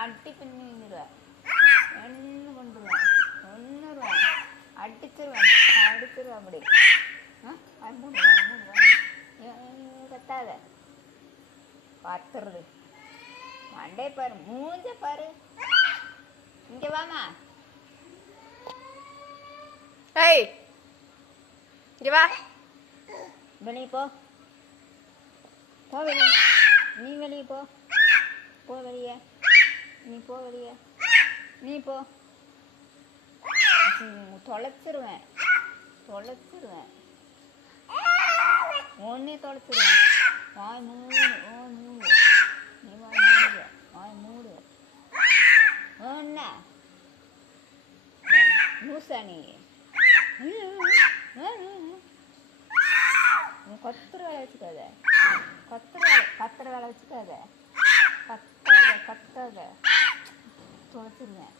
அட்டி பின்னிடுவேன், என்ன கொண்டுருவேன், ஒன்றுருவேன், அடிச்சிருவேன் அப்படி. கத்தாத பார்த்துருது. மண்டே பாரு, மூஞ்ச பாரு. இங்க வாமா. ஏய், இங்க வா. வெளியே போ, போ வெளியே. நீ வெளியே போ, போ வெளியே. நீ போ வெளியே, நீ போ. தொலைச்சிருவேன், ஒன்னே தொலைச்சிருவேன். வாய் மூடு, நீ வாய் மூடு. ஒன்னா லூசா நீ? கத்துற வேலை வச்சுக்காத, கத்துற வேலை வச்சுக்காத, கத்தாத தொலைச்சிருவேன்.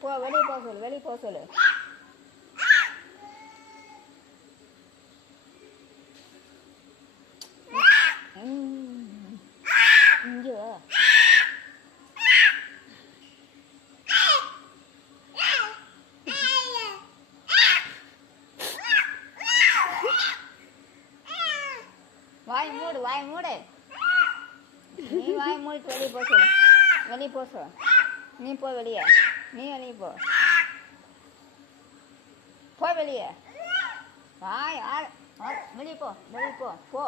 போ வெளியே போக சொல்லு. இங்கே வாய் மூடு. நீ வாய் மூடிட்டு வெளியே போ சொல்லு. நீ போ வெளியே, போ வெளியே. வெளியே போ, போ.